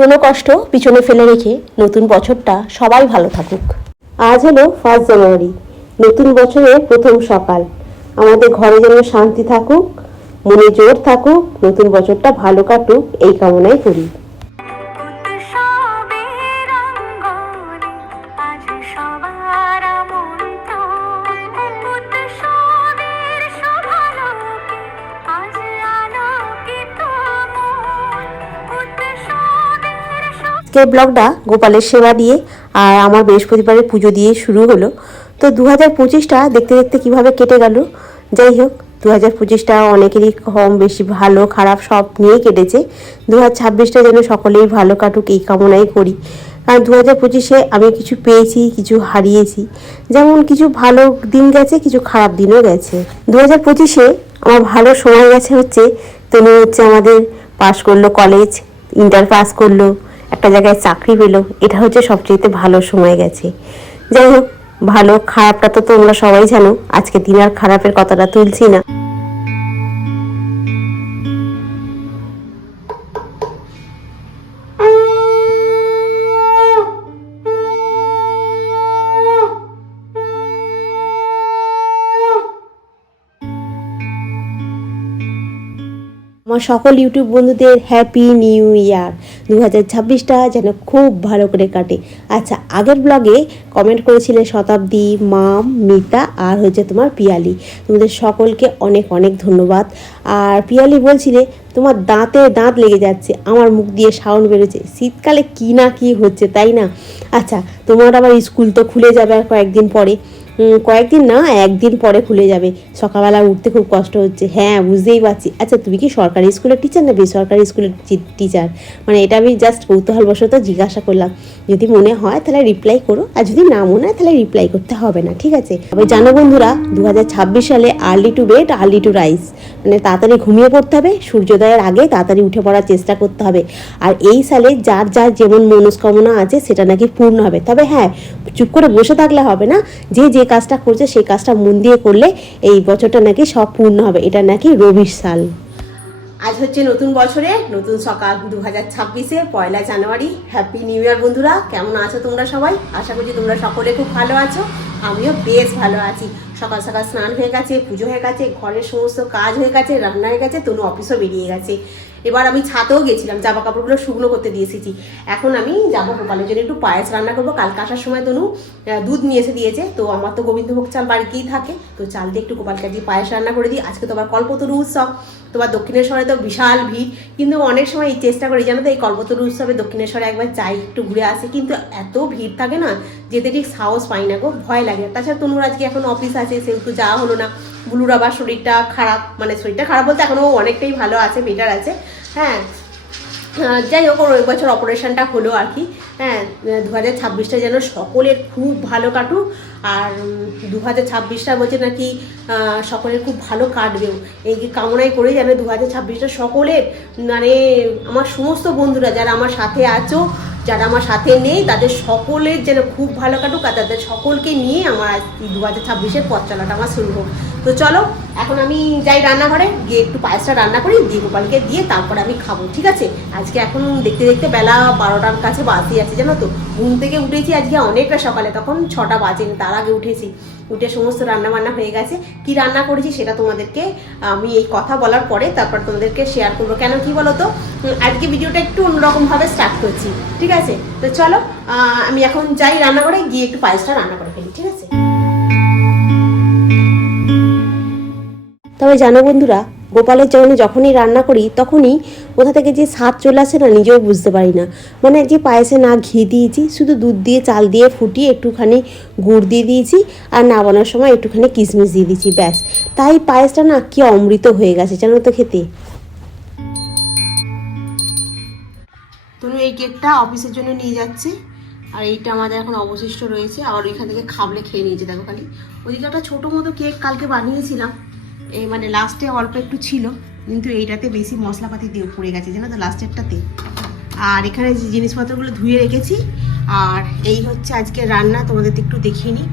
পুরনো কষ্ট পিছনে ফেলে রেখে নতুন বছরটা সবাই ভালো থাকুক। আজ হলো ফার্স্ট জানুয়ারি নতুন বছরের প্রথম সকাল। আমাদের ঘরে যেন শান্তি থাকুক, মনে জোর থাকুক, নতুন বছরটা ভালো কাটুক, এই কামনাই করি। আজকের ব্লগটা গোপালের সেবা দিয়ে আর আমার বৃহস্পতিবারের পুজো দিয়ে শুরু হলো। তো দু হাজার পঁচিশটা দেখতে দেখতে কীভাবে কেটে গেল? যাই হোক দু হাজার পঁচিশটা অনেকেরই কম বেশি ভালো, খারাপ সব নিয়েই কেটেছে। দু হাজার ছাব্বিশটা যেন সকলেই ভালো কাটুক, এই কামনাই করি। কারণ দু হাজার পঁচিশে আমি কিছু পেয়েছি, কিছু হারিয়েছি। যেমন কিছু ভালো দিন গেছে, কিছু খারাপ দিনও গেছে। দু হাজার পঁচিশে আমার ভালো সময় গেছে হচ্ছে, তনু হচ্ছে আমাদের পাশ করল কলেজ ইন্টার পাস করল। একটা জায়গায় চাকরি পেল এটা হচ্ছে সবচেয়ে ভালো সময় গেছে। যাই হোক, ভালো খারাপটা তো তোমরা সবাই জানো, আজকে দিন আর খারাপের কথাটা তুলছি না। আমার সকল ইউটিউব বন্ধুদের হ্যাপি নিউ ইয়ার দু হাজার ছাব্বিশটা যেন খুব ভালো করে কাটে। আচ্ছা আগের ব্লগে কমেন্ট করেছিলে শতাব্দী, মাম, মিতা আর হচ্ছে তোমার পিয়ালি। তোমাদের সকলকে অনেক অনেক ধন্যবাদ। আর পিয়ালি বলছিলে, তোমার দাঁতে দাঁত লেগে যাচ্ছে, আমার মুখ দিয়ে সাউন্ড বেরোচ্ছে। শীতকালে কি না কি হচ্ছে, তাই না? আচ্ছা তোমার আবার স্কুল তো খুলে যাবে আর কয়েকদিন পরে। কয়েকদিন না, একদিন পরে খুলে যাবে। সকালবেলা উঠতে খুব কষ্ট হচ্ছে। হ্যাঁ বুঝতেই পারছি। আচ্ছা তুমি কি সরকারি স্কুলের টিচার না বেসরকারি স্কুলের টিচার মানে এটা আমি জাস্ট কৌতূহলবশত জিজ্ঞাসা করলাম। যদি মনে হয়, তাহলে রিপ্লাই করো। আর যদি না মনে হয়, তাহলে রিপ্লাই করতে হবে না, ঠিক আছে? তবে জানো বন্ধুরা দু হাজার ছাব্বিশ সালে early to bed early to rise মানে তাড়াতাড়ি ঘুমিয়ে পড়তে হবে, সূর্যোদয়ের আগে তাড়াতাড়ি উঠে পড়ার চেষ্টা করতে হবে। আর এই সালে যার যার যেমন মনস্কামনা আছে, সেটা নাকি পূর্ণ হবে। তবে হ্যাঁ চুপ করে বসে থাকলে হবে না। যে যে কাজটা করছে, সেই কাজটা মন দিয়ে করলে এই বছরটা নাকি সব পূর্ণ হবে। এটা নাকি রবির সাল। আজ হচ্ছে নতুন বছরে, নতুন সকাল দু হাজার ছাব্বিশে, পয়লা জানুয়ারি। হ্যাপি নিউ ইয়ার বন্ধুরা, কেমন আছো তোমরা সবাই? আশা করছি তোমরা সকলে খুব ভালো আছো, আমিও বেশ ভালো আছি। সকাল সকাল স্নান হয়ে গেছে, পুজো হয়ে গেছে, ঘরের সমস্ত কাজ হয়ে গেছে, রান্না হয়ে গেছে, তনু অফিসও বেরিয়ে গেছে। এবার আমি ছাতেও গেছিলাম জামা কাপড়গুলো শুকনো করতে দিয়ে এসেছি। এখন আমি যাব গোপালের জন্য একটু পায়েস রান্না করব। কালকে আসার সময় তনু দুধ নিয়ে এসে দিয়েছে, তো আমার তো গোবিন্দভোগ চাল বাড়িতেই থাকে, তো চাল দিয়ে একটু গোপালকে দিয়ে পায়েস রান্না করে দিই। আজকে তো আবার কল্পতরু উৎসব তোমার দক্ষিণেশ্বরে তো বিশাল ভিড়, কিন্তু অনেক সময় এই চেষ্টা করি, জানো তো, এই কল্পতরু উৎসবে দক্ষিণেশ্বরে একবার চাই একটু ঘুরে আসি, কিন্তু এত ভিড় থাকে না, যেতে ঠিক সাহস পাই না গো, ভয় লাগে। তাছাড়া তনুর আজকে এখন অফিস আছে সেহেতু যাওয়া হলো না। বুলুর আবার শরীরটা খারাপ মানে শরীরটা খারাপ বলতে এখনও অনেকটাই ভালো আছে বেটার আছে। হ্যাঁ যাই হোক, ওর ওই বছর অপারেশনটা হলো আর কি। হ্যাঁ দু হাজার ছাব্বিশটা যেন সকলের খুব ভালো কাটুক, আর দু হাজার ছাব্বিশটা বলছে নাকি সকলের খুব ভালো কাটবেও। এই যে কামনাই করে যেন দু হাজার ছাব্বিশটা সকলের মানে আমার সমস্ত বন্ধুরা যারা আমার সাথে আছো যারা আমার সাথে নেই, তাদের সকলের যেন খুব ভালো কাটুক আর তাদের সকলকে নিয়ে আমার দু হাজার ছাব্বিশের পথ চলাটা আমার শুরু হোক। তো চলো, এখন আমি যাই রান্নাঘরে, গিয়ে একটু পায়েসটা রান্না করি, দিয়ে গোপালকে দিয়ে তারপরে আমি খাব, ঠিক আছে? আজকে এখন দেখতে দেখতে বেলা বারোটার কাছে বাজে আছে, জানো তো? ঘুম থেকে উঠেছি আজকে অনেকটা সকালে, তখন ছটা বাজেনি তার আগে উঠেছি। উঠে সমস্ত রান্না বান্না হয়ে গেছে। কি রান্না করেছি সেটা তোমাদেরকে আমি এই কথা বলার পরে তারপর তোমাদেরকে শেয়ার করব। কেন কি বলো তো আজকে ভিডিওটা একটু অন্যরকমভাবে স্টার্ট করছি, ঠিক আছে? তো চলো আমি এখন যাই রান্না করে গিয়ে একটু পায়েসটা রান্না করে ফেলি, ঠিক আছে? তবে জানো বন্ধুরা গোপালের জন্য যখনই রান্না করি, তখনই কোথা থেকে যে স্বাদ চলে আসে না, নিজেও বুঝতে পারি না। মানে যে পায়েসে না ঘি দিয়েছি, শুধু দুধ দিয়ে, চাল দিয়ে ফুটিয়ে একটুখানি গুড় দিয়ে দিয়েছি আর না নামানোর সময় একটুখানি কিশমিশ দিয়ে দিয়েছি, ব্যাস। তাই পায়েসটা না কি অমৃত হয়ে গেছে, জানো তো খেতে। তনু, এই কেকটা অফিসের জন্য নিয়ে যাচ্ছে, আর এইটা আমাদের এখন অবশিষ্ট রয়েছে। আর ওইখান থেকে খাবলে খেয়ে নিয়েছে, দেখো খালি। ওইদিকে একটা ছোটো মতো কেক কালকে বানিয়েছিলাম। এই মানে লাস্টে অল্প একটু ছিল, কিন্তু এইটাতে বেশি মশলাপাতি দিয়ে পড়ে গেছে, জানো তো লাস্টেরটাতে আর এখানে যে জিনিসপত্রগুলো ধুয়ে রেখেছি, আর এই হচ্ছে আজকে রান্না, তোমাদের একটু দেখিয়ে নিই।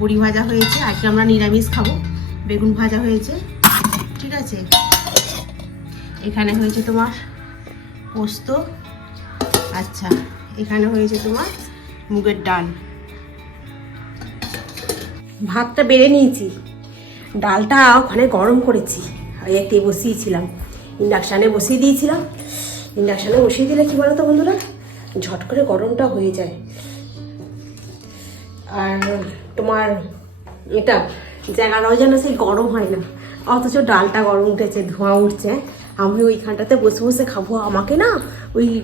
বড়ি ভাজা হয়েছে, আজকে আমরা নিরামিষ খাব, বেগুন ভাজা হয়েছে, ঠিক আছে? এখানে হয়েছে তোমার পোস্ত আচ্ছা এখানে হয়েছে তোমার মুগের ডাল। ভাতটা বেড়ে নিয়েছি। ডালটা ওখানে গরম করেছি। এতে বসিয়েছিলাম। ইন্ডাকশানে বসিয়ে দিয়েছিলাম। ইন্ডাকশানে বসিয়ে দিলে কি বলো তো বন্ধুরা? ঝট করে গরমটা হয়ে যায়। আর তোমার এটা জায়গাটাও যেন সেই গরম হয় না। অথচ ডালটা গরম উঠেছে, ধোঁয়া উঠছে। আমি ওইখানটাতে বসে বসে খাব। আমাকে না ওই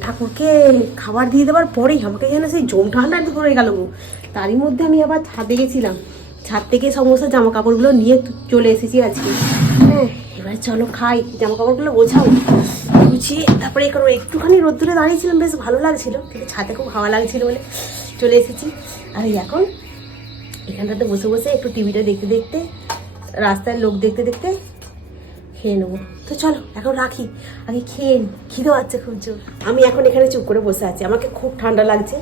ঠাকুরকে খাবার দিয়ে দেওয়ার পরেই আমাকে যেন সেই জম ঠান্ডা ধরে গেল তারই মধ্যে আমি আবার ছাদে গেছিলাম। ছাদ থেকে সমস্ত জামা কাপড়গুলো নিয়ে চলে এসেছি আজকে। হ্যাঁ এবার চলো খাই। জামা কাপড়গুলো গোছাও। গুছিয়ে তারপরে এখানে একটুখানি রোদ্দুরে দাঁড়িয়েছিলাম, বেশ ভালো লাগছিল। কিন্তু ছাদে খুব হাওয়া লাগছিল বলে চলে এসেছি। আর এখন এখানটাতে বসে বসে একটু টিভিটা দেখতে দেখতে রাস্তায় লোক দেখতে দেখতে খেয়ে নেব। তো চলো, এখন রাখি। আগে খেয়ে। খিদে পাচ্ছে খুব জোর। আমি এখন এখানে চুপ করে বসে আছি। আমাকে খুব ঠান্ডা লাগছে।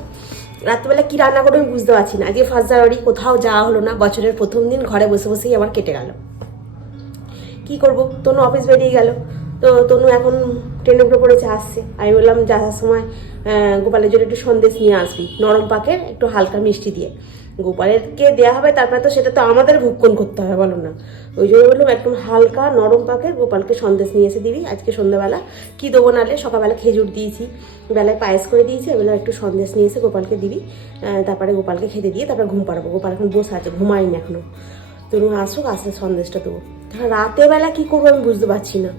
রাত্রিবেলা কি রান্না করব আমি বুঝতে পারছি না। আজকে ফার্স্ট জানুয়ারি, কোথাও যাওয়া হলো না, বছরের প্রথম দিন ঘরে বসে বসেই আমার কেটে গেল। কি করব? তনু অফিস বেরিয়ে গেল। তো তনু এখন ট্রেনে উঠে পড়েছে, আসছে। আমি বললাম, যাওয়ার সময় গোপালের জন্য একটু সন্দেশ নিয়ে আসবি, নরম পাকে একটু হালকা মিষ্টি দিয়ে। গোপালেরকে দেওয়া হবে, তারপরে তো সেটা তো আমাদের ভক্ষণ করতে হবে, বলো না। ওই জন্য বললাম, একদম হালকা নরম পাকের গোপালকে সন্দেশ নিয়ে এসে দিবি। আজকে সন্ধ্যাবেলা কি দেবো নালে সকালবেলা খেজুর দিয়েছি, বেলায় পায়েস করে দিয়েছি এবেলা একটু সন্দেশ নিয়ে এসে গোপালকে দিবি। তারপরে গোপালকে খেতে দিয়ে তারপরে ঘুম পাড়াবো। গোপাল এখন বসে আছে, ঘুমায়নি এখনও। তনু আসুক আসলে সন্দেশটা দেবো। রাতের বেলা কি করব আমি বুঝতে পারছি না।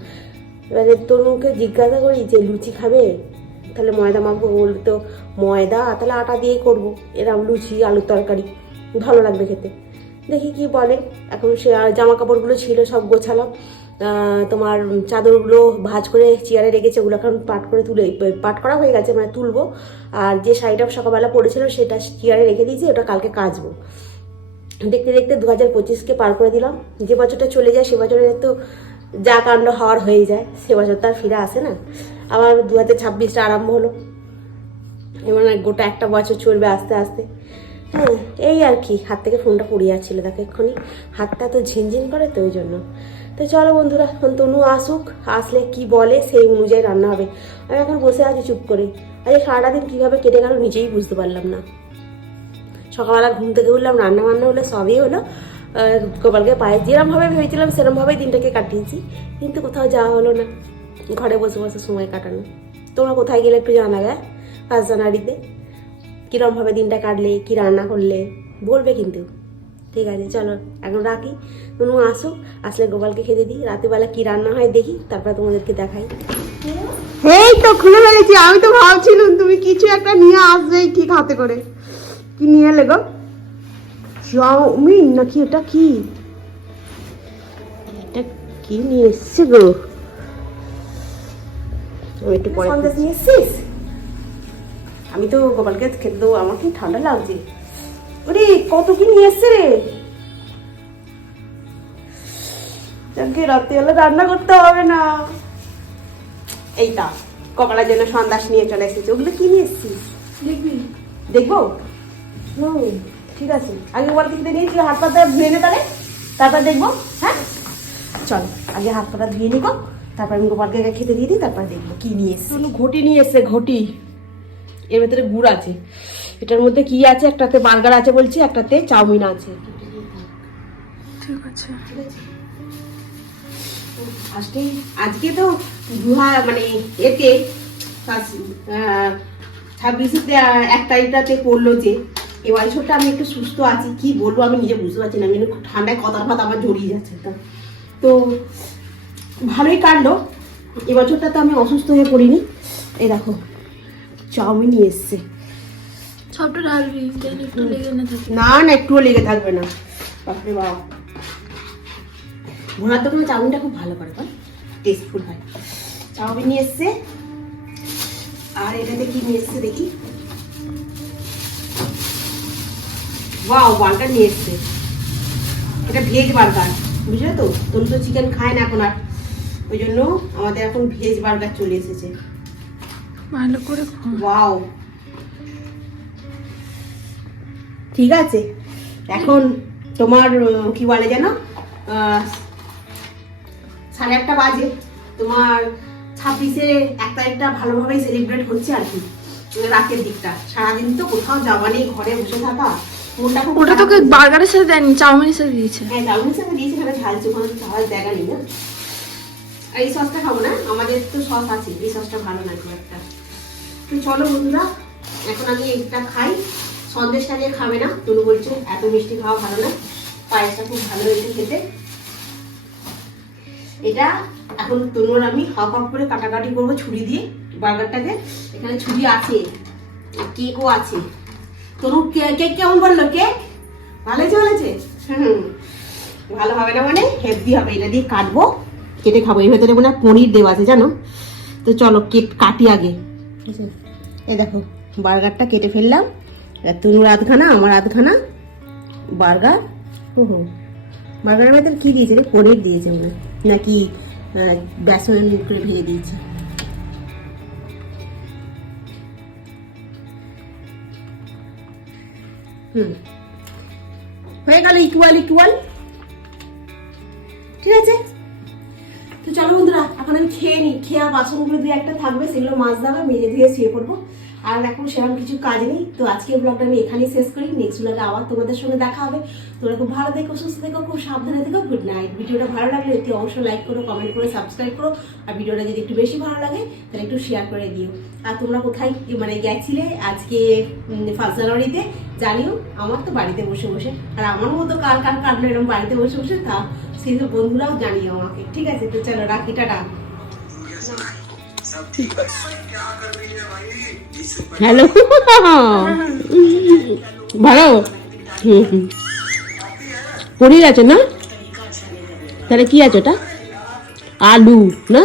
এবারে তনুকে জিজ্ঞাসা করি যে, লুচি খাবে? তাহলে ময়দা মাখবো বলবে তো, ময়দা, তাহলে আটা দিয়েই করব। এরম লুচি, আলুর তরকারি, ভালো লাগবে খেতে। দেখি কি বলে। এখন সে জামা কাপড়গুলো ছিল, সব গোছালাম। তোমার চাদরগুলো ভাজ করে চেয়ারে রেখেছে, ওগুলো এখন পাট করে তুলে, পাট করা হয়ে গেছে মানে তুলবো। আর যে শাড়িটা সকালবেলা পরেছিল, সেটা চেয়ারে রেখে দিয়েছি, ওটা কালকে কাচবো। দেখতে দেখতে দু হাজার পঁচিশকে পার করে দিলাম। যে বছরটা চলে যায়, সে বছরের তো যা কাণ্ড হওয়ার হয়ে যায়, সে বছর তো আর ফিরে আসে না। আবার দু হাজার ছাব্বিশটা আরম্ভ হলো। এবার গোটা একটা বছর চলবে আস্তে আস্তে। হ্যাঁ এই আর কি, হাত থেকে ফোনটা পড়ে যাচ্ছিল দেখো এক্ষুনি। হাতটা তো ঝিনঝিন করে তো ওই জন্য। তো চলো বন্ধুরা, এখন তনু আসুক, আসলে কি বলে সেই অনুযায়ী রান্না হবে। আমি এখন বসে আছি চুপ করে। আরে সারাটা দিন কীভাবে কেটে গেল নিজেই বুঝতে পারলাম না। সকালবেলা ঘুম থেকে উঠলাম রান্না বান্না হলো, সবই হলো। গোপালকে পায়ে যেরমভাবে ভেবেছিলাম, সেরমভাবেই দিনটাকে কাটিয়েছি। কিন্তু কোথাও যাওয়া হলো না। ঘরে বসে বসে সময় কাটানো। তোমরা কোথায় গেলে একটু জানাবে ফার্স্ট জানুয়ারিতে। কীরমভাবে দিনটা কাটলে, কী রান্না করলে, বলবে কিন্তু। ঠিক আছে, চলো, এখন রাখি। তনু আসুক, আসলে গোপালকে খেতে দিই। রাতেবেলা কী রান্না হয় দেখি, তারপরে তোমাদেরকে দেখাই। এই তো খুলে ফেলেছি, আমি তো ভাবছিলাম তুমি কিছু একটা নিয়ে আসবে ঠিক হাতে করে? কি নিয়ে এলে গো? চাউমিন নাকি ওটা কি? এটা কি নিয়ে এসছে গো? একটু পরে সন্দেশ নিয়ে এসছিস আমি তো গোপালকে খেতে দেবো আমার কি ঠান্ডা লাগছে। ওরে কত কি নিয়ে এসছে রে? যাকে রাত্রিবেলা রান্না করতে হবে না। এইটা কপালের জন্য সন্দাস নিয়ে চলে এসেছে। ওগুলো কি নিয়ে এসছিস? দেখবি। দেখব? হুম ঠিক আছে। আগে বল কিছু নিয়ে তুই হাত পাতা ধুয়ে নে তাহলে। তারপর দেখব হ্যাঁ? চল আগে হাত পাতা ধুয়ে নিবো তারপর আমি গোপালকে খেতে দিয়ে দিই তারপর দেখব কি নিয়ে এসছে। ঘটি নিয়ে এসছে ঘটি। এর ভেতরে গুড় আছে। এটার মধ্যে কি আছে? একটাতে বার্গার আছে বলছি একটাতে চাউমিন আছে। ঠিক আছে। ফার্স্টে আজকে তো দুহা মানে এতে ছাব্বিশে এক তারিখটাতে পড়ল যে এই বছরটা আমি একটু সুস্থ আছি কি বলব আমি নিজে বুঝতে পারছি না আমি ঠান্ডায় কথা ফাতা আমার জড়িয়ে যাচ্ছে। তো তো ভালোই কাটলো এবছরটা তো আমি অসুস্থ হয়ে পড়িনি। এই দেখো চাউমিন নিয়ে এসছে। না না একটুও লেগে থাকবে না। বাপরে বাপ। ঘোড়ার দোকানে চাউমিনটা খুব ভালো করে টেস্টফুল হয়। চাউমিন নিয়ে এসছে। আর এটাতে কি নিয়ে এসছে দেখি? ওয়াও বার্গার নিয়ে এসছে। এটা ভেজ বার্গার বুঝলে তো? তুমি তো চিকেন খায় না এখন আর। ওই জন্য আমাদের এখন ভেজ বার্গার চলে এসেছে। ভালো করে ওয়াও ঠিক আছে। এখন তোমার কি বলে যেন সাড়ে আটটা বাজে। তোমার ছাব্বিশে এক তারিখটা ভালোভাবেই সেলিব্রেট হচ্ছে আর কি। রাতের দিকটা। সারাদিন তো কোথাও যাওয়া নেই ঘরে বসে থাকা। ওটা তোকে বার্গারের সাথে দেয়নি চাউমিনের সাথে দিয়েছে। হ্যাঁ চাউমিনের সাথে দিয়েছি তো খাওয়ার জায়গা নেই না। এই সসটা খাব না? আমাদের তো সস আছে, এই সসটা ভালো না খুব একটা। তো চলো বন্ধুরা, এখন আমি এটা খাই। সন্দেশটা নিয়ে খাবে না তুমি বলছো, এত মিষ্টি খাওয়া ভালো না। পায়েসটা খুব ভালো হয়েছে খেতে। এটা এখন তনুর আমি হাফ হাফ করে কাটাকাটি করব ছুরি দিয়ে, বার্গারটাকে। এখানে ছুরি আছে, কেকও আছে। তনু কেক কেমন বলল কেক ভালো চলেছে হুম। ভালো হবে না মানে হেভি হবে, এটা দিয়ে কাটবো। কেটে খাব। এর ভেতরে মনে হয় পনির দেওয়া আছে জানো? তো চলো কেক কাটি আগে। এ দেখো বার্গারটা কেটে ফেললাম। তনুর আধখানা আমার আধখানা বার্গার। ও হো বার্গারের ভেতরে কি দিয়েছে রে? পনির দিয়েছে মনে নাকি বেসন করে ভেজে দিয়েছে? হুম। হয়ে গেল ইকুয়াল ইকুয়াল। ঠিক আছে? এখন আমি খেয়ে নিই খেয়ে বাসনগুলো দিয়ে একটা থাকবে, সেগুলো মাছ দেবে মেজে ধুয়ে শুয়ে পড়ব। আর এখন সেরকম কিছু কাজ নেই, তো আজকে ব্লগটা আমি এখানেই শেষ করি। নেক্সট ব্লগে আবার তোমাদের সঙ্গে দেখা হবে। তোমরা খুব ভালো থেকো, সুস্থ থেকো, খুব সাবধানে থেকো গুড নাইট ভিডিওটা ভালো লাগলে একটু অবশ্যই লাইক করো কমেন্ট করো সাবস্ক্রাইব করো। আর ভিডিওটা যদি একটু বেশি ভালো লাগে, তাহলে একটু শেয়ার করে দিও। আর তোমরা কোথায় মানে গেছিলে আজকে ফার্স্ট জানুয়ারিতে জানিও, আমার তো বাড়িতে বসে বসে। আর আমার মতো কার কার কাটলো এরকম বাড়িতে বসে বসে, তা সেই বন্ধুরাও জানিও আমাকে। ঠিক আছে, তো চলো রাখি, টাটা। হ্যালো। ভালো? হুম হুম। পনির আছে না? তাহলে কি আছে ওটা? আলু না?